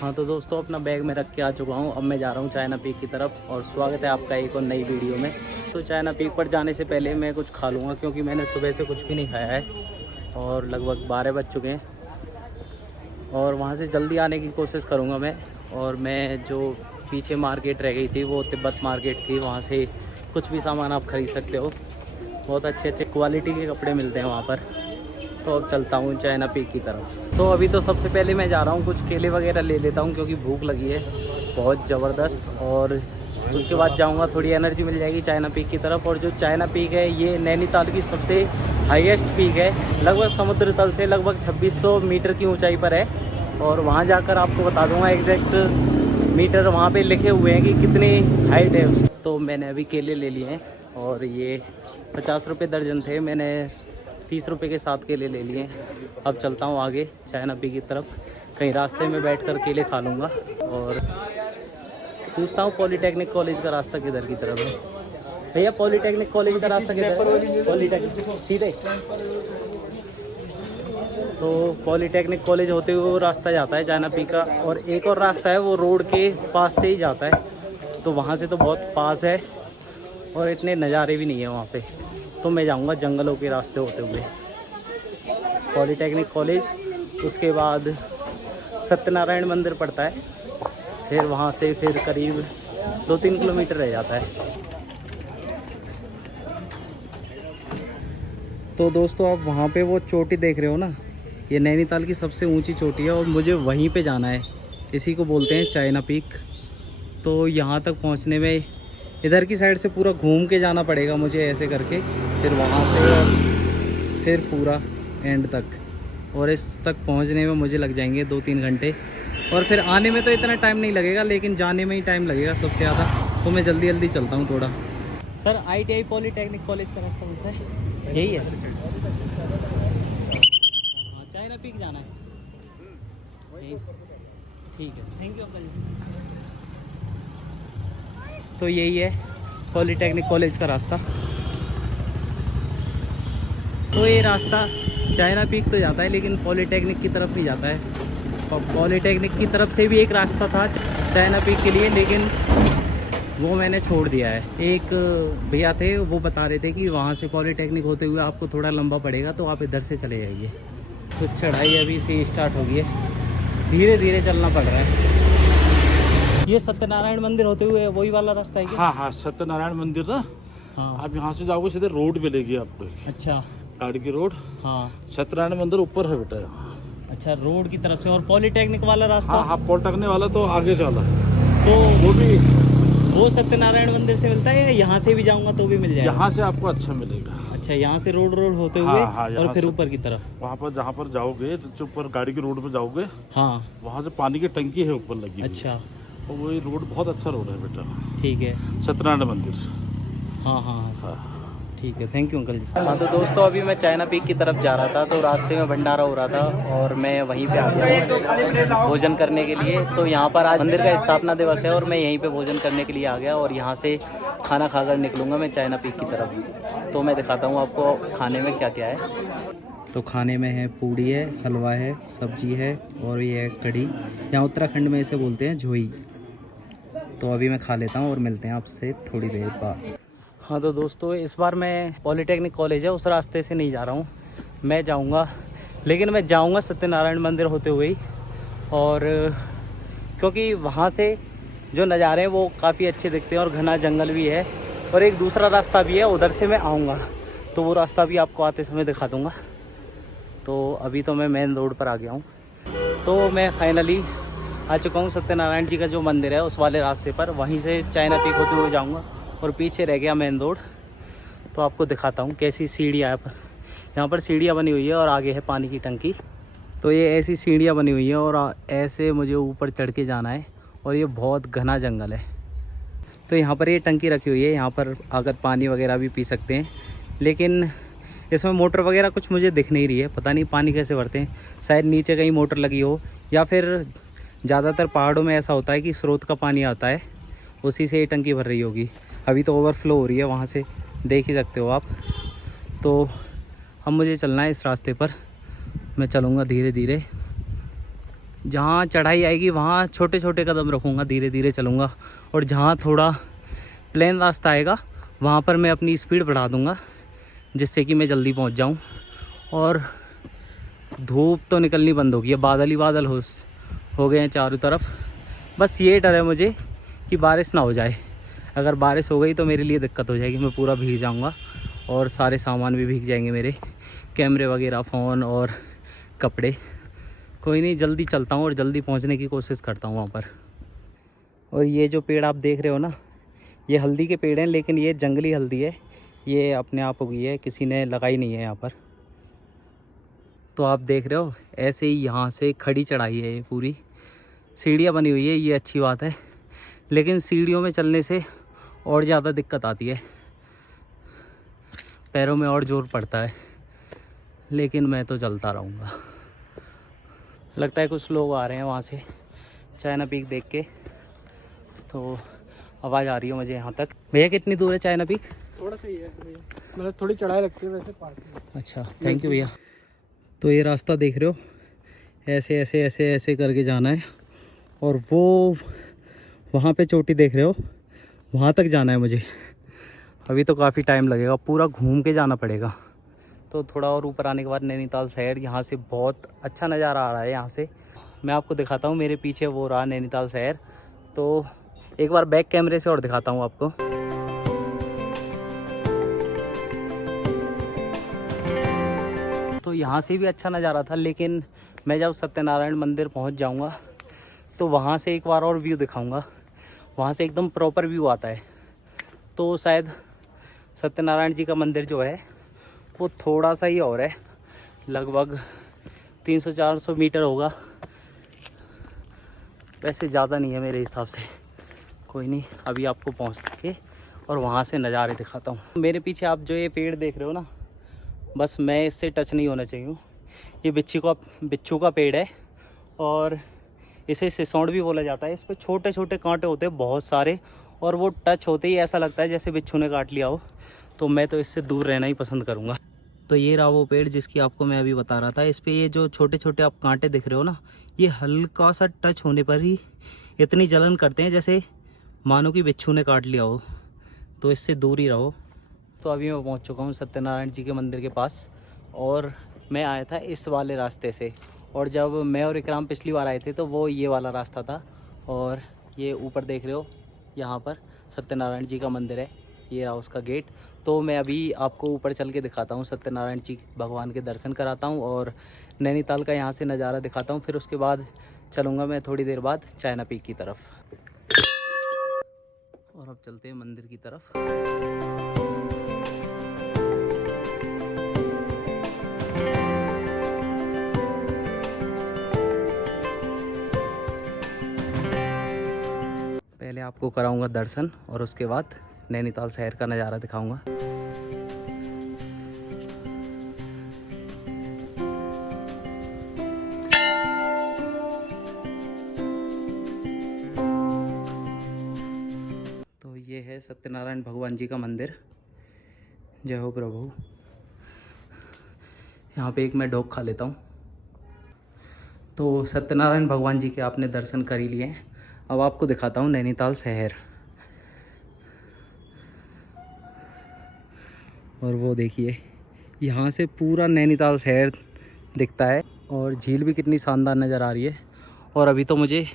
हाँ तो दोस्तों, अपना बैग में रख के आ चुका हूँ। अब मैं जा रहा हूँ चाइना पीक की तरफ और स्वागत है आपका एक और नई वीडियो में। तो चाइना पीक पर जाने से पहले मैं कुछ खा लूँगा क्योंकि मैंने सुबह से कुछ भी नहीं खाया है और लगभग 12 बज चुके हैं और वहाँ से जल्दी आने की कोशिश करूँगा मैं। और मैं जो पीछे मार्केट रह गई थी वो तिब्बत मार्केट थी, वहाँ से कुछ भी सामान आप ख़रीद सकते हो। बहुत अच्छे अच्छे क्वालिटी के कपड़े मिलते हैं वहाँ पर। तो अब चलता हूँ चाइना पीक की तरफ। तो अभी तो सबसे पहले मैं जा रहा हूँ कुछ केले वगैरह ले लेता हूँ क्योंकि भूख लगी है बहुत ज़बरदस्त। और उसके बाद जाऊँगा, थोड़ी एनर्जी मिल जाएगी चाइना पीक की तरफ। और जो चाइना पीक है ये नैनीताल की सबसे हाईएस्ट पीक है, लगभग समुद्र तल से लगभग 2600 मीटर की ऊंचाई पर है। और वहाँ जाकर आपको बता दूँगा एग्जैक्ट मीटर वहाँ पे लिखे हुए हैं कि कितनी हाइट है उसकी। तो मैंने अभी केले ले लिए हैं और ये 50 रुपये दर्जन थे, मैंने 30 रुपये के 7 केले ले लिए। अब चलता हूँ आगे चाइना पीक की तरफ, कहीं रास्ते में बैठकर केले खा लूँगा। और पूछता हूँ पॉलीटेक्निक कॉलेज का रास्ता किधर की तरफ है। भैया पॉलीटेक्निक कॉलेज का रास्ता किधर है? पॉलीटेक्निक सीधे। तो पॉलीटेक्निक कॉलेज होते हुए वो रास्ता जाता है चाइना पीक का। और एक और रास्ता है वो रोड के पास से ही जाता है, तो वहाँ से तो बहुत पास है और इतने नज़ारे भी नहीं है वहाँ पे। तो मैं जाऊँगा जंगलों के रास्ते होते हुए पॉलीटेक्निक कॉलेज। उसके बाद सत्यनारायण मंदिर पड़ता है, फिर वहाँ से फिर करीब 2-3 किलोमीटर रह जाता है। तो दोस्तों आप वहाँ पे वो चोटी देख रहे हो ना, ये नैनीताल की सबसे ऊंची चोटी है और मुझे वहीं पे जाना है। इसी को बोलते हैं चाइना पीक। तो यहाँ तक पहुँचने में इधर की साइड से पूरा घूम के जाना पड़ेगा मुझे, ऐसे करके फिर वहाँ से फिर पूरा एंड तक। और इस तक पहुँचने में मुझे लग जाएंगे 2-3 घंटे। और फिर आने में तो इतना टाइम नहीं लगेगा, लेकिन जाने में ही टाइम लगेगा सबसे ज़्यादा। तो मैं जल्दी जल्दी चलता हूँ थोड़ा। सर ITI पॉलीटेक्निक कॉलेज का रास्ता कौन सा है? यही है। हाँ चाइना पीक जाना है। ठीक है, थैंक यू अंकल जी। तो यही है पॉलीटेक्निक कॉलेज का रास्ता। तो ये रास्ता चाइना पीक तो जाता है लेकिन पॉलीटेक्निक की तरफ नहीं जाता है। और पॉलीटेक्निक की तरफ से भी एक रास्ता था चाइना पीक के लिए, लेकिन वो मैंने छोड़ दिया है। एक भैया थे वो बता रहे थे कि वहाँ से पॉलीटेक्निक होते हुए आपको थोड़ा लंबा पड़ेगा, तो आप इधर से चले जाइए। तो चढ़ाई अभी से स्टार्ट हो गई है, धीरे धीरे चलना पड़ रहा है। ये सत्यनारायण मंदिर होते हुए वही वाला रास्ता है क्या? हाँ हाँ, सत्यनारायण मंदिर ना। हाँ, आप यहाँ से जाओगे सीधे रोड मिलेगी आपको, अच्छा गाड़ी की रोड। हाँ, सत्यनारायण मंदिर ऊपर है बेटा। अच्छा रोड की तरफ से। और पॉलीटेक्निक वाला रास्ता? हाँ हाँ, पॉलिटेक्निक वाला तो आगे चला, तो वो भी वो सत्यनारायण मंदिर से मिलता है या यहाँ से भी जाऊँगा तो भी मिल जाएगा? यहाँ से आपको अच्छा मिलेगा। अच्छा, यहाँ से रोड होते हुए हाँ, हाँ, और फिर से ऊपर की तरफ। वहाँ पर जहाँ पर जाओगे जो ऊपर गाड़ी की रोड पे जाओगे, हाँ, वहाँ से पानी की टंकी है ऊपर लगी हुई। अच्छा, और वही रोड बहुत अच्छा रोड है बेटा, ठीक है। सत्यनारायण मंदिर। हाँ हाँ हाँ, हाँ ठीक है, थैंक यू अंकल जी। हाँ तो दोस्तों अभी मैं चाइना पीक की तरफ जा रहा था, तो रास्ते में भंडारा हो रहा था और मैं वहीं पे आ गया भोजन करने के लिए। तो यहाँ पर आज मंदिर का स्थापना दिवस है और मैं यहीं पे भोजन करने के लिए आ गया और यहाँ से खाना खाकर निकलूँगा मैं चाइना पीक की तरफ। तो मैं दिखाता हूँ आपको खाने में क्या क्या है। तो खाने में है पूड़ी है, हलवा है, सब्जी है और ये है कढ़ी। यहाँ उत्तराखंड में इसे बोलते हैं झोई। तो अभी मैं खा लेता हूँ और मिलते हैं आपसे थोड़ी देर बाद। हाँ तो दोस्तों इस बार मैं पॉलीटेक्निक कॉलेज है उस रास्ते से नहीं जा रहा हूँ, मैं जाऊँगा, लेकिन मैं जाऊँगा सत्यनारायण मंदिर होते हुए ही। और क्योंकि वहाँ से जो नज़ारे हैं वो काफ़ी अच्छे दिखते हैं और घना जंगल भी है और एक दूसरा रास्ता भी है, उधर से मैं आऊँगा तो वो रास्ता भी आपको आते समय दिखा दूँगा। तो अभी तो मैं मेन रोड पर आ गया हूँ। तो मैं फाइनली आ चुका हूँ सत्यनारायण जी का जो मंदिर है उस वाले रास्ते पर, वहीं से चाइना पीक होते हुए जाऊँगा और पीछे रह गया मेन रोड। तो आपको दिखाता हूँ कैसी सीढ़ियाँ यहाँ पर सीढ़ियाँ बनी हुई है और आगे है पानी की टंकी। तो ये ऐसी सीढ़ियाँ बनी हुई है और ऐसे मुझे ऊपर चढ़ के जाना है और ये बहुत घना जंगल है। तो यहाँ पर ये टंकी रखी हुई है, यहाँ पर आकर पानी वगैरह भी पी सकते हैं, लेकिन इसमें मोटर वगैरह कुछ मुझे दिख नहीं रही है, पता नहीं पानी कैसे भरते हैं। शायद नीचे कहीं मोटर लगी हो या फिर ज़्यादातर पहाड़ों में ऐसा होता है कि स्रोत का पानी आता है, उसी से ये टंकी भर रही होगी। अभी तो ओवरफ्लो हो रही है, वहाँ से देख ही सकते हो आप। तो अब मुझे चलना है इस रास्ते पर, मैं चलूँगा धीरे धीरे। जहाँ चढ़ाई आएगी वहाँ छोटे छोटे कदम रखूँगा, धीरे धीरे चलूँगा। और जहाँ थोड़ा प्लेन रास्ता आएगा वहाँ पर मैं अपनी स्पीड बढ़ा दूँगा, जिससे कि मैं जल्दी पहुँच जाऊँ। और धूप तो निकलनी बंद हो गई है, बादल ही बादल हो गए हैं चारों तरफ। बस ये डर है मुझे कि बारिश ना हो जाए। अगर बारिश हो गई तो मेरे लिए दिक्कत हो जाएगी, मैं पूरा भीग जाऊंगा और सारे सामान भी भीग जाएंगे, मेरे कैमरे वगैरह, फ़ोन और कपड़े। कोई नहीं, जल्दी चलता हूँ और जल्दी पहुँचने की कोशिश करता हूँ वहाँ पर। और ये जो पेड़ आप देख रहे हो ना, ये हल्दी के पेड़ हैं, लेकिन ये जंगली हल्दी है, ये अपने आप उगी है, किसी ने लगाई नहीं है यहाँ पर। तो आप देख रहे हो ऐसे ही यहाँ से खड़ी चढ़ाई है, ये पूरी सीढ़ियाँ बनी हुई है, ये अच्छी बात है। लेकिन सीढ़ियों में चलने से और ज़्यादा दिक्कत आती है, पैरों में और ज़ोर पड़ता है। लेकिन मैं तो चलता रहूँगा। लगता है कुछ लोग आ रहे हैं वहाँ से चाइना पीक देख के, तो आवाज़ आ रही है मुझे यहाँ तक। भैया कितनी दूर है चाइना पीक? थोड़ा सा ही है भैया, मतलब थोड़ी चढ़ाई लगती है वैसे पास में। अच्छा, थैंक यू भैया। तो ये रास्ता देख रहे हो, ऐसे ऐसे ऐसे ऐसे करके जाना है। और वो वहाँ पे चोटी देख रहे हो, वहाँ तक जाना है मुझे। अभी तो काफ़ी टाइम लगेगा, पूरा घूम के जाना पड़ेगा। तो थोड़ा और ऊपर आने के बाद नैनीताल शहर, यहाँ से बहुत अच्छा नज़ारा आ रहा है। यहाँ से मैं आपको दिखाता हूँ, मेरे पीछे वो रहा नैनीताल शहर। तो एक बार बैक कैमरे से और दिखाता हूँ आपको। तो यहाँ से भी अच्छा नज़ारा था, लेकिन मैं जब सत्यनारायण मंदिर पहुँच जाऊँगा तो वहाँ से एक बार और व्यू दिखाऊँगा। वहाँ से एकदम प्रॉपर व्यू आता है। तो शायद सत्यनारायण जी का मंदिर जो है वो थोड़ा सा ही और है, लगभग 300-400 मीटर होगा, वैसे ज़्यादा नहीं है मेरे हिसाब से। कोई नहीं, अभी आपको पहुँच के और वहाँ से नज़ारे दिखाता हूँ। मेरे पीछे आप जो ये पेड़ देख रहे हो ना, बस मैं इससे टच नहीं होना चाहिए। ये बिच्छू का पेड़ है और इसे सिसौड़ भी बोला जाता है। इस पर छोटे छोटे कांटे होते हैं बहुत सारे, और वो टच होते ही ऐसा लगता है जैसे बिच्छू ने काट लिया हो। तो मैं तो इससे दूर रहना ही पसंद करूँगा। तो ये रहा वो पेड़ जिसकी आपको मैं अभी बता रहा था। इस पर ये जो छोटे छोटे आप कांटे दिख रहे हो ना, ये हल्का सा टच होने पर ही इतनी जलन करते हैं जैसे मानो कि बिच्छू ने काट लिया हो। तो इससे दूर ही रहो। तो अभी मैं पहुंच चुका हूं सत्यनारायण जी के मंदिर के पास, और मैं आया था इस वाले रास्ते से। और जब मैं और इकराम पिछली बार आए थे तो वो ये वाला रास्ता था। और ये ऊपर देख रहे हो, यहाँ पर सत्यनारायण जी का मंदिर है, ये रहा उसका गेट। तो मैं अभी आपको ऊपर चल के दिखाता हूँ, सत्यनारायण जी भगवान के दर्शन कराता हूँ और नैनीताल का यहाँ से नज़ारा दिखाता हूँ। फिर उसके बाद चलूँगा मैं थोड़ी देर बाद चाइना पीक की तरफ। और अब चलते हैं मंदिर की तरफ। पहले आपको कराऊंगा दर्शन और उसके बाद नैनीताल शहर का नज़ारा दिखाऊंगा। तो ये है सत्यनारायण भगवान जी का मंदिर। जय हो प्रभु। यहाँ पे एक मैं डोग खा लेता हूँ। तो सत्यनारायण भगवान जी के आपने दर्शन कर ही लिए हैं। अब आपको दिखाता हूँ नैनीताल शहर। और वो देखिए, यहाँ से पूरा नैनीताल शहर दिखता है और झील भी कितनी शानदार नज़र आ रही है। और अभी तो मुझे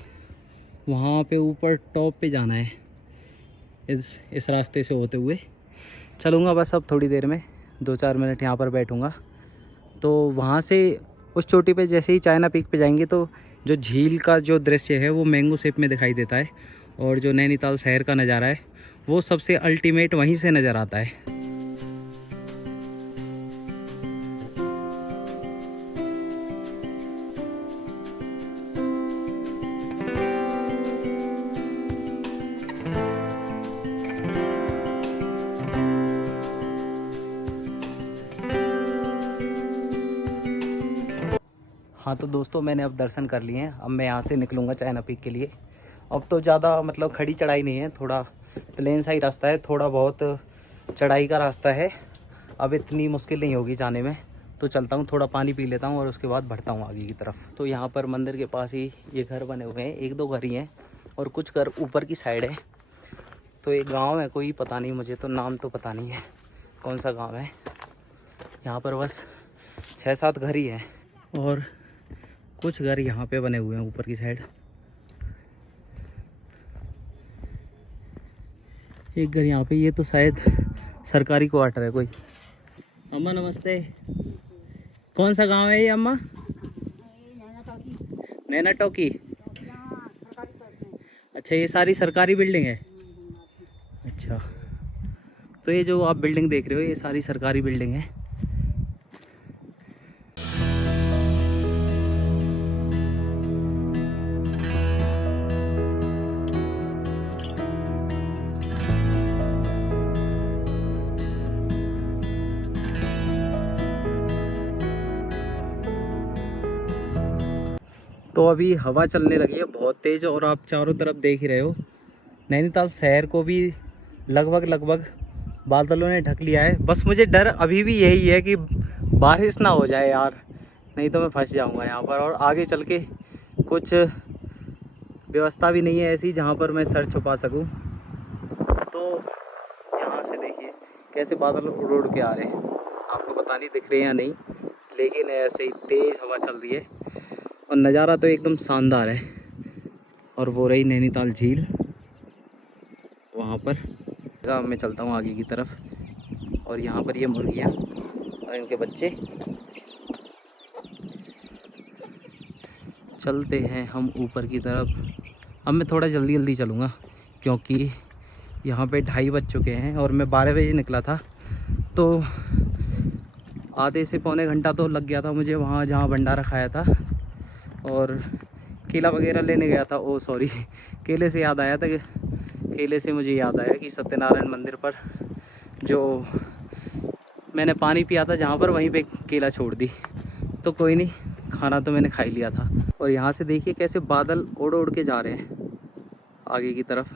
वहाँ पे ऊपर टॉप पे जाना है, इस रास्ते से होते हुए चलूँगा। बस अब थोड़ी देर में 2-4 मिनट यहाँ पर बैठूँगा। तो वहाँ से उस चोटी पे जैसे ही चाइना पीक पे जाएंगे तो जो झील का जो दृश्य है वो मैंगो शेप में दिखाई देता है। और जो नैनीताल शहर का नज़ारा है वो सबसे अल्टीमेट वहीं से नज़र आता है। हाँ तो दोस्तों, मैंने अब दर्शन कर लिए हैं। अब मैं यहाँ से निकलूँगा चाइना पीक के लिए। अब तो ज़्यादा मतलब खड़ी चढ़ाई नहीं है, थोड़ा प्लेन सा ही रास्ता है, थोड़ा बहुत चढ़ाई का रास्ता है। अब इतनी मुश्किल नहीं होगी जाने में। तो चलता हूँ, थोड़ा पानी पी लेता हूँ और उसके बाद बढ़ता हूँ आगे की तरफ। तो यहाँ पर मंदिर के पास ही ये घर बने हुए हैं, 1-2 घर ही हैं और कुछ घर ऊपर की साइड है। तो एक गांव है कोई, पता नहीं मुझे तो नाम तो पता नहीं है कौन सा गांव है। यहाँ पर बस 6-7 घर ही हैं और कुछ घर यहाँ पे बने हुए हैं ऊपर की साइड। एक घर यहाँ पे, ये तो शायद सरकारी क्वार्टर है कोई। अम्मा नमस्ते, कौन सा गांव है ये अम्मा? नैना टोकी। अच्छा, ये सारी सरकारी बिल्डिंग है। अच्छा, तो ये जो आप बिल्डिंग देख रहे हो ये सारी सरकारी बिल्डिंग है। तो अभी हवा चलने लगी है बहुत तेज़ और आप चारों तरफ देख ही रहे हो, नैनीताल शहर को भी लगभग बादलों ने ढक लिया है। बस मुझे डर अभी भी यही है कि बारिश ना हो जाए यार, नहीं तो मैं फंस जाऊंगा यहाँ पर। और आगे चल के कुछ व्यवस्था भी नहीं है ऐसी जहाँ पर मैं सर छुपा सकूँ। तो यहाँ से देखिए कैसे बादल उड़ उड़ के आ रहे हैं, आपको पता नहीं दिख रहे हैं या नहीं, लेकिन ऐसे ही तेज़ हवा चल रही है और नज़ारा तो एकदम शानदार है। और वो रही नैनीताल झील, वहाँ पर मैं चलता हूँ आगे की तरफ। और यहाँ पर ये मुर्गियाँ और इनके बच्चे। चलते हैं हम ऊपर की तरफ। अब मैं थोड़ा जल्दी चलूँगा क्योंकि यहाँ पे 2:30 बज चुके हैं और मैं 12 बजे निकला था, तो आधे से पौने घंटा तो लग गया था मुझे वहाँ जहाँ भंडारा खाया था। और केला वगैरह लेने गया था। ओ सॉरी, केले से याद आया था कि केले से मुझे याद आया कि सत्यनारायण मंदिर पर जो मैंने पानी पिया था जहाँ पर, वहीं पे केला छोड़ दी। तो कोई नहीं, खाना तो मैंने खा ही लिया था। और यहाँ से देखिए कैसे बादल उड़ उड़ के जा रहे हैं आगे की तरफ।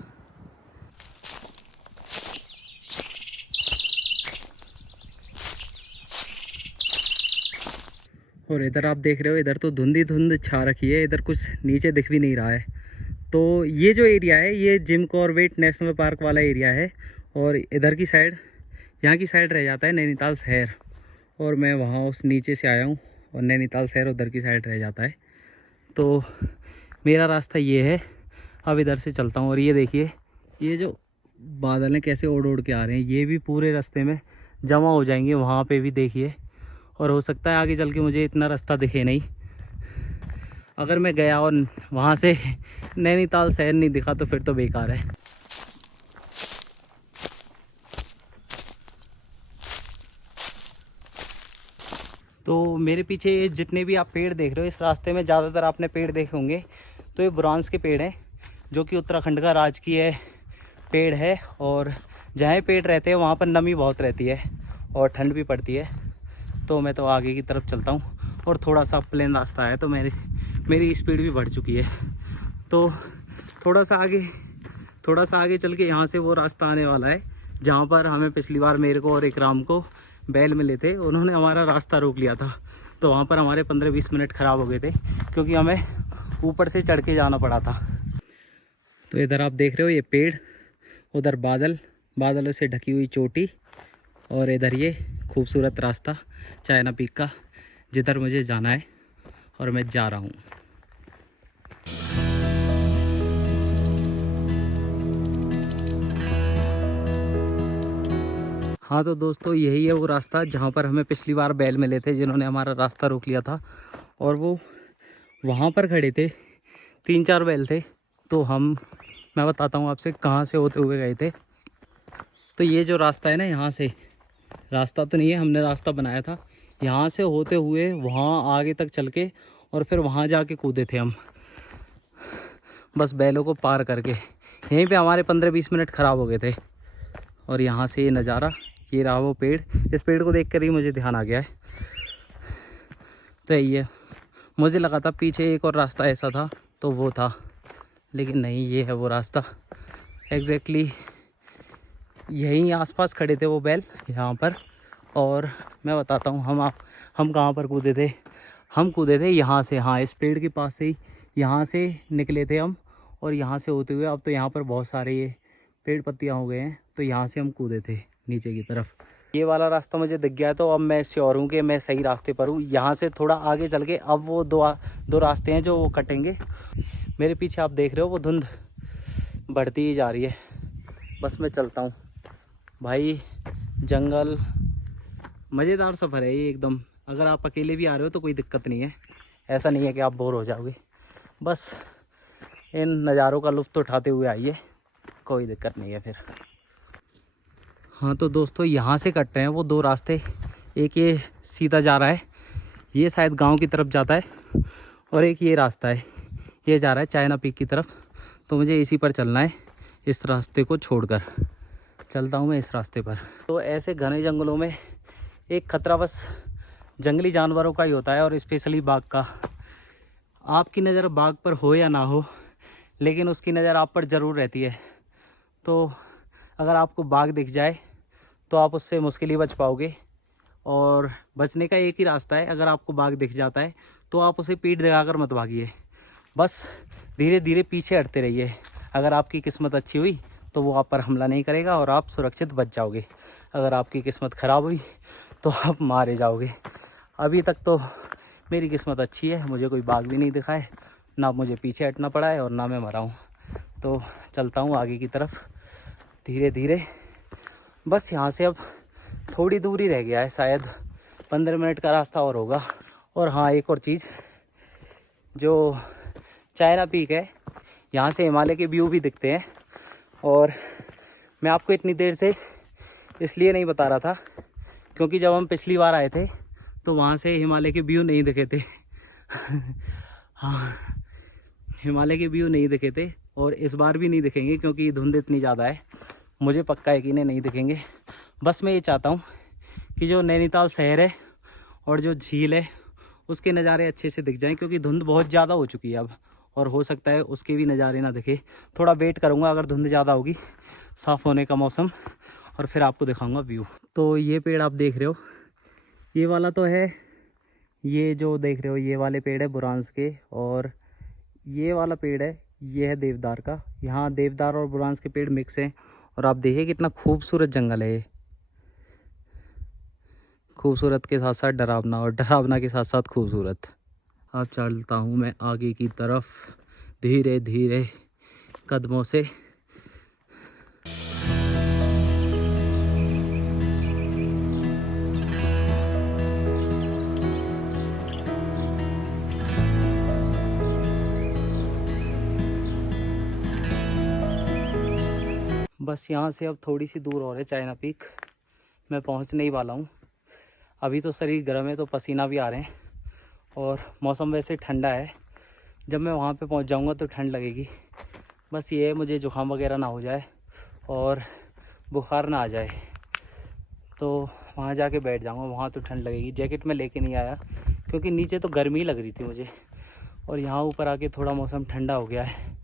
और इधर आप देख रहे हो, इधर तो धुंध ही धुंध छा रखी है, इधर कुछ नीचे दिख भी नहीं रहा है। तो ये जो एरिया है ये जिम कॉर्बेट नेशनल पार्क वाला एरिया है और इधर की साइड, यहाँ की साइड रह जाता है नैनीताल शहर। और मैं वहाँ उस नीचे से आया हूँ और नैनीताल शहर उधर की साइड रह जाता है। तो मेरा रास्ता ये है, अब इधर से चलता हूँ। और ये देखिए ये जो बादल हैं कैसे उड़ उड़ के आ रहे हैं, ये भी पूरे रास्ते में जमा हो जाएंगे, वहाँ पे भी देखिए। और हो सकता है आगे चल के मुझे इतना रास्ता दिखे नहीं, अगर मैं गया और वहाँ से नैनीताल शहर नहीं दिखा तो फिर तो बेकार है। तो मेरे पीछे जितने भी आप पेड़ देख रहे हो इस रास्ते में, ज़्यादातर आपने पेड़ देखे होंगे, तो ये बुरांस के पेड़ हैं जो कि उत्तराखंड का राजकीय पेड़ है। और जहाँ पेड़ रहते हैं वहाँ पर नमी बहुत रहती है और ठंड भी पड़ती है। तो मैं तो आगे की तरफ चलता हूँ और थोड़ा सा प्लेन रास्ता है तो मेरी स्पीड भी बढ़ चुकी है। तो थोड़ा सा आगे चल के यहाँ से वो रास्ता आने वाला है जहाँ पर हमें पिछली बार मेरे को और इकराम को बैल मिले थे, उन्होंने हमारा रास्ता रोक लिया था। तो वहाँ पर हमारे 15-20 मिनट ख़राब हो गए थे क्योंकि हमें ऊपर से चढ़ के जाना पड़ा था। तो इधर आप देख रहे हो ये पेड़, उधर बादलों से ढकी हुई चोटी, और इधर ये खूबसूरत रास्ता चाइना पीक का जिधर मुझे जाना है और मैं जा रहा हूँ। हाँ तो दोस्तों यही है वो रास्ता जहाँ पर हमें पिछली बार बैल मिले थे जिन्होंने हमारा रास्ता रोक लिया था। और वो वहाँ पर खड़े थे, 3-4 बैल थे। तो मैं बताता हूँ आपसे कहाँ से होते हुए गए थे। तो ये जो रास्ता है ना, यहाँ से रास्ता तो नहीं है, हमने रास्ता बनाया था, यहाँ से होते हुए वहाँ आगे तक चल के और फिर वहाँ जाके कूदे थे हम, बस बैलों को पार करके। यहीं पे हमारे 15-20 मिनट ख़राब हो गए थे। और यहाँ से ये नज़ारा, ये रहा वो पेड़, इस पेड़ को देखकर ही मुझे ध्यान आ गया है। तो यही है, मुझे लगा था पीछे एक और रास्ता ऐसा था तो वो था, लेकिन नहीं, ये है वो रास्ता। एग्जैक्टली यहीं आसपास खड़े थे वो बैल यहाँ पर, और मैं बताता हूँ हम कहाँ पर कूदे थे। हम कूदे थे यहाँ से, हाँ इस पेड़ के पास से ही, यहाँ से निकले थे हम और यहाँ से होते हुए अब तो यहाँ पर बहुत सारे ये पेड़ पत्तियाँ हो गए हैं, तो यहाँ से हम कूदे थे नीचे की तरफ। ये वाला रास्ता मुझे दिख गया, तो अब मैं श्योर हूँ कि मैं सही रास्ते पर हूँ। यहाँ से थोड़ा आगे चल के अब वो दो रास्ते हैं जो वो कटेंगे। मेरे पीछे आप देख रहे हो वो धुंध बढ़ती ही जा रही है। बस मैं चलता हूँ भाई। जंगल मज़ेदार सफ़र है ये एकदम। अगर आप अकेले भी आ रहे हो तो कोई दिक्कत नहीं है, ऐसा नहीं है कि आप बोर हो जाओगे। बस इन नज़ारों का लुत्फ़ उठाते हुए आइए, कोई दिक्कत नहीं है फिर। हाँ तो दोस्तों यहाँ से कट रहे हैं वो दो रास्ते। एक ये सीधा जा रहा है, ये शायद गांव की तरफ जाता है, और एक ये रास्ता है, ये जा रहा है चाइना पीक की तरफ। तो मुझे इसी पर चलना है, इस रास्ते को छोड़कर चलता हूँ मैं इस रास्ते पर। तो ऐसे घने जंगलों में एक खतरा बस जंगली जानवरों का ही होता है, और स्पेशली बाघ का। आपकी नज़र बाघ पर हो या ना हो, लेकिन उसकी नज़र आप पर ज़रूर रहती है। तो अगर आपको बाघ दिख जाए तो आप उससे मुश्किल ही बच पाओगे, और बचने का एक ही रास्ता है। अगर आपको बाघ दिख जाता है तो आप उसे पीठ दिखाकर मत भागिए, बस धीरे धीरे पीछे हटते रहिए। अगर आपकी किस्मत अच्छी हुई तो वो आप पर हमला नहीं करेगा और आप सुरक्षित बच जाओगे। अगर आपकी किस्मत ख़राब हुई तो आप मारे जाओगे। अभी तक तो मेरी किस्मत अच्छी है, मुझे कोई बाघ भी नहीं दिखा है, ना मुझे पीछे हटना पड़ा है और ना मैं मरा हूँ। तो चलता हूँ आगे की तरफ धीरे धीरे। बस यहाँ से अब थोड़ी दूर ही रह गया है, शायद 15 मिनट का रास्ता और होगा। और हाँ एक और चीज़, जो चाइना पीक है यहाँ से हिमालय के व्यू भी दिखते हैं। और मैं आपको इतनी देर से इसलिए नहीं बता रहा था क्योंकि जब हम पिछली बार आए थे तो वहाँ से हिमालय के व्यू नहीं दिखे थे। हाँ हिमालय के व्यू नहीं दिखे थे, और इस बार भी नहीं दिखेंगे क्योंकि धुंध इतनी ज़्यादा है। मुझे पक्का है कि नहीं दिखेंगे। बस मैं ये चाहता हूँ कि जो नैनीताल शहर है और जो झील है उसके नज़ारे अच्छे से दिख जाएं, क्योंकि धुंध बहुत ज़्यादा हो चुकी है अब, और हो सकता है उसके भी नज़ारे ना दिखे। थोड़ा वेट करूँगा अगर धुंध ज़्यादा होगी, साफ़ होने का मौसम, और फिर आपको दिखाऊँगा व्यू। तो ये पेड़ आप देख रहे हो, ये वाला तो है, ये जो देख रहे हो ये वाले पेड़ है बुरांस के, और ये वाला पेड़ है ये है देवदार का। यहाँ देवदार और बुरांस के पेड़ मिक्स हैं, और आप देखिए कितना खूबसूरत जंगल है ये। खूबसूरत के साथ साथ डरावना, और डरावना के साथ साथ खूबसूरत। अब चलता हूँ मैं आगे की तरफ धीरे धीरे कदमों से। बस यहाँ से अब थोड़ी सी दूर और है चाइना पीक, मैं पहुँचने ही वाला हूँ। अभी तो शरीर गर्म है तो पसीना भी आ रहे हैं, और मौसम वैसे ठंडा है। जब मैं वहाँ पे पहुँच जाऊँगा तो ठंड लगेगी। बस ये है मुझे जुकाम वगैरह ना हो जाए और बुखार ना आ जाए, तो वहाँ जाके बैठ जाऊँगा। वहाँ तो ठंड लगेगी। जैकेट में लेके नहीं आया क्योंकि नीचे तो गर्मी लग रही थी मुझे, और यहाँ ऊपर आके थोड़ा मौसम ठंडा हो गया है,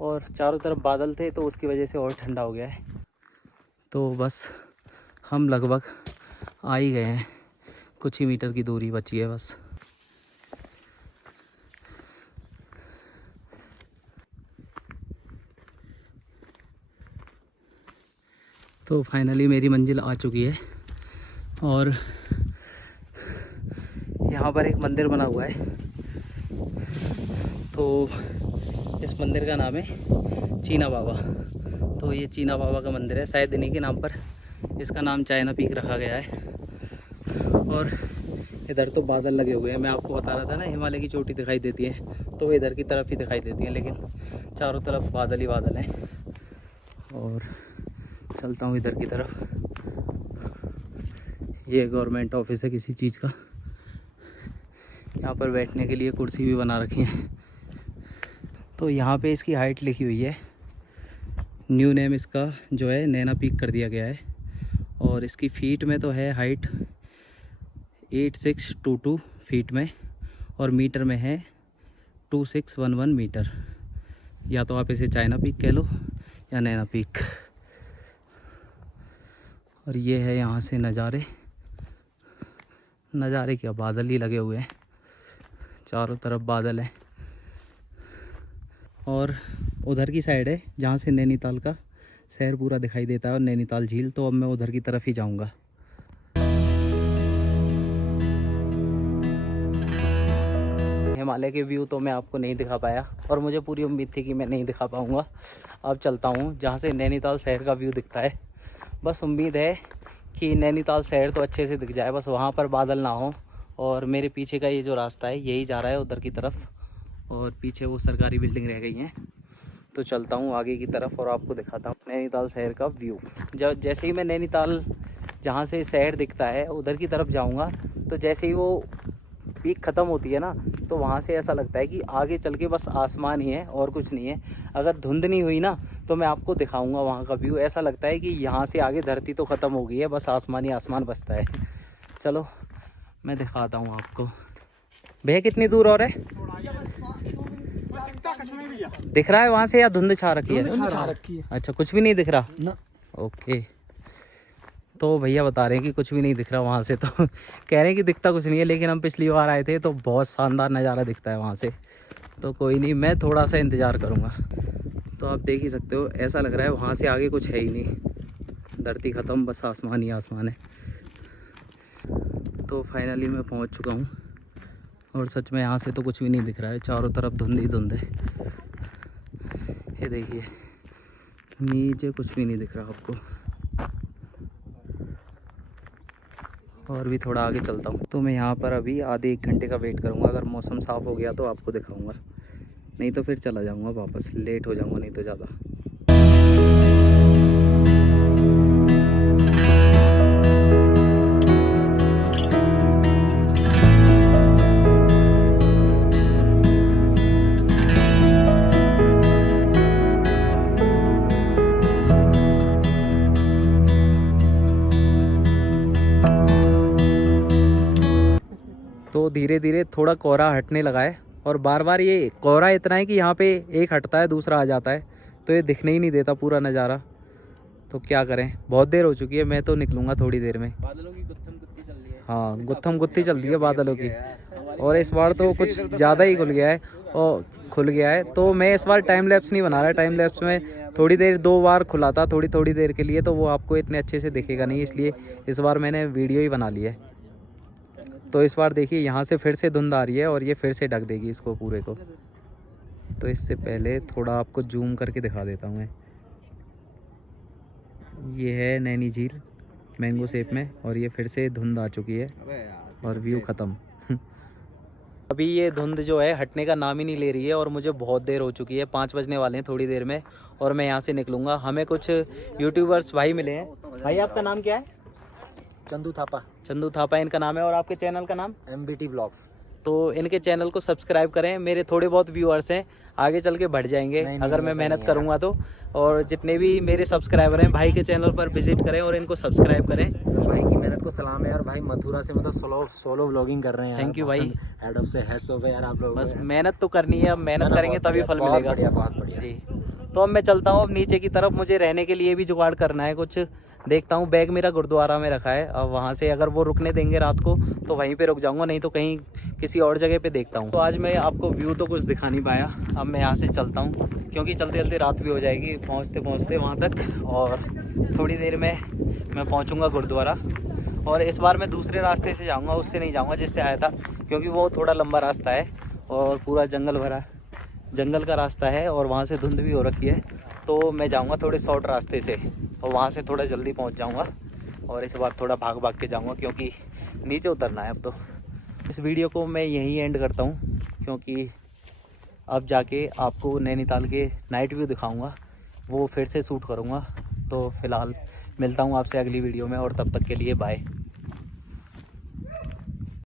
और चारों तरफ बादल थे तो उसकी वजह से और ठंडा हो गया है। तो बस हम लगभग आ ही गए हैं, कुछ ही मीटर की दूरी बची है बस। तो फाइनली मेरी मंजिल आ चुकी है, और यहाँ पर एक मंदिर बना हुआ है। तो इस मंदिर का नाम है चीना बाबा। तो ये चीना बाबा का मंदिर है, शायद इन्हीं के नाम पर इसका नाम चाइना पीक रखा गया है। और इधर तो बादल लगे हुए हैं। मैं आपको बता रहा था ना हिमालय की चोटी दिखाई देती है, तो वो इधर की तरफ ही दिखाई देती है, लेकिन चारों तरफ बादल ही बादल हैं। और चलता हूँ इधर की तरफ। ये गवर्नमेंट ऑफिस है किसी चीज़ का। यहाँ पर बैठने के लिए कुर्सी भी बना रखी है। तो यहाँ पे इसकी हाइट लिखी हुई है, न्यू नेम इसका जो है नैना पीक कर दिया गया है। और इसकी फीट में तो है हाइट 8622 फीट में, और मीटर में है 2611 मीटर। या तो आप इसे चाइना पीक कह लो या नैना पीक। और ये है यहाँ से नज़ारे। नज़ारे क्या, बादल ही लगे हुए हैं, चारों तरफ बादल हैं। और उधर की साइड है जहाँ से नैनीताल का शहर पूरा दिखाई देता है और नैनीताल झील, तो अब मैं उधर की तरफ ही जाऊँगा। हिमालय के व्यू तो मैं आपको नहीं दिखा पाया और मुझे पूरी उम्मीद थी कि मैं नहीं दिखा पाऊँगा। अब चलता हूँ जहाँ से नैनीताल शहर का व्यू दिखता है। बस उम्मीद है कि नैनीताल शहर तो अच्छे से दिख जाए, बस वहाँ पर बादल ना हो। और मेरे पीछे का ये जो रास्ता है यही जा रहा है उधर की तरफ, और पीछे वो सरकारी बिल्डिंग रह गई हैं। तो चलता हूँ आगे की तरफ और आपको दिखाता हूँ नैनीताल शहर का व्यू। जैसे ही मैं नैनीताल जहाँ से शहर दिखता है उधर की तरफ जाऊँगा, तो जैसे ही वो पीक ख़त्म होती है ना, तो वहाँ से ऐसा लगता है कि आगे चल के बस आसमान ही है और कुछ नहीं है। अगर धुंध नहीं हुई ना तो मैं आपको दिखाऊंगा वहाँ का व्यू। ऐसा लगता है कि यहाँ से आगे धरती तो ख़त्म हो गई है, बस आसमान ही आसमान बचता है। चलो मैं दिखाता हूँ आपको। भैया कितनी दूर और है? दिख रहा है वहाँ से या धुंध छा रखी है? अच्छा, कुछ भी नहीं दिख रहा ना। ओके, तो भैया बता रहे हैं कि कुछ भी नहीं दिख रहा वहाँ से, तो कह रहे हैं कि दिखता कुछ नहीं है, लेकिन हम पिछली बार आए थे तो बहुत शानदार नज़ारा दिखता है वहाँ से। तो कोई नहीं, मैं थोड़ा सा इंतज़ार करूँगा। तो आप देख ही सकते हो, ऐसा लग रहा है वहाँ से आगे कुछ है ही नहीं, धरती ख़त्म, बस आसमान ही आसमान है। तो फाइनली मैं पहुँच चुका हूँ और सच में यहाँ से तो कुछ भी नहीं दिख रहा है, चारों तरफ धुंध ही धुंध है। ये देखिए नीचे कुछ भी नहीं दिख रहा आपको। और भी थोड़ा आगे चलता हूँ। तो मैं यहाँ पर अभी आधे 1 घंटे का वेट करूँगा। अगर मौसम साफ़ हो गया तो आपको दिखाऊँगा, नहीं तो फिर चला जाऊँगा वापस, लेट हो जाऊँगा नहीं तो ज़्यादा। तो धीरे धीरे थोड़ा कोहरा हटने लगा है, और बार बार ये कोहरा इतना है कि यहाँ पे एक हटता है दूसरा आ जाता है, तो ये दिखने ही नहीं देता पूरा नज़ारा। तो क्या करें, बहुत देर हो चुकी है, मैं तो निकलूँगा थोड़ी देर में। बादलों की गुत्थम गुत्थी चल रही है। हाँ, गुत्थम गुत्थी चल रही है बादलों की, और इस बार तो कुछ ज़्यादा ही खुल गया है। तो मैं इस बार टाइम लैप्स नहीं बना रहा। टाइम लैप्स में थोड़ी देर 2 बार खुला था, थोड़ी देर के लिए, तो वो आपको इतने अच्छे से दिखेगा नहीं, इसलिए इस बार मैंने वीडियो ही बना ली है। तो इस बार देखिए यहाँ से फिर से धुंध आ रही है और ये फिर से ढक देगी इसको पूरे को। तो इससे पहले थोड़ा आपको जूम करके दिखा देता हूँ मैं। ये है नैनी झील मैंगो शेप में, और ये फिर से धुंध आ चुकी है और व्यू ख़त्म। अभी ये धुंध जो है हटने का नाम ही नहीं ले रही है, और मुझे बहुत देर हो चुकी है, 5 बजने वाले हैं थोड़ी देर में, और मैं यहाँ से निकलूँगा। हमें कुछ यूट्यूबर्स भाई मिले हैं। भाई आपका नाम क्या है? चंदू थापा इनका नाम है। और आपके चैनल का नाम? MBT blogs. तो इनके चैनल को सब्सक्राइब करें। मेरे थोड़े बहुत व्यूअर्स हैं, आगे चल के बढ़ जाएंगे अगर मैं मेहनत करूंगा तो। और जितने भी मेरे सब्सक्राइबर हैं, भाई के चैनल पर विजिट करें और इनको सब्सक्राइब करें। भाई की मेहनत को सलाम है यार। भाई मथुरा से मतलब सोलो व्लॉगिंग कर रहे हैं। थैंक यू भाई, हेड्स ऑफ यार आप लोग। बस मेहनत तो करनी है, अब मेहनत करेंगे तभी फल मिलेगा। बहुत बढ़िया जी। तो अब मैं चलता हूँ अब नीचे की तरफ, मुझे रहने के लिए भी जुगाड़ करना है कुछ। देखता हूँ, बैग मेरा गुरुद्वारा में रखा है, अब वहाँ से अगर वो रुकने देंगे रात को तो वहीं पे रुक जाऊँगा, नहीं तो कहीं किसी और जगह पे देखता हूँ। तो आज मैं आपको व्यू तो कुछ दिखा नहीं पाया, अब मैं यहाँ से चलता हूँ क्योंकि चलते चलते रात भी हो जाएगी पहुँचते वहाँ तक, और थोड़ी देर में मैं पहुँचूँगा गुरुद्वारा। और इस बार मैं दूसरे रास्ते से जाऊँगा, उससे नहीं जाऊँगा जिससे आया था, क्योंकि वो थोड़ा लंबा रास्ता है और पूरा जंगल का रास्ता है, और वहाँ से धुंध भी हो रखी है। तो मैं जाऊँगा थोड़े शॉर्ट रास्ते से, और वहाँ से थोड़ा जल्दी पहुँच जाऊँगा। और इस बार थोड़ा भाग के जाऊँगा क्योंकि नीचे उतरना है अब। तो इस वीडियो को मैं यहीं एंड करता हूँ, क्योंकि अब जाके आपको नैनीताल के नाइट व्यू दिखाऊँगा, वो फिर से शूट करूँगा। तो फ़िलहाल मिलता हूँ आपसे अगली वीडियो में, और तब तक के लिए बाय।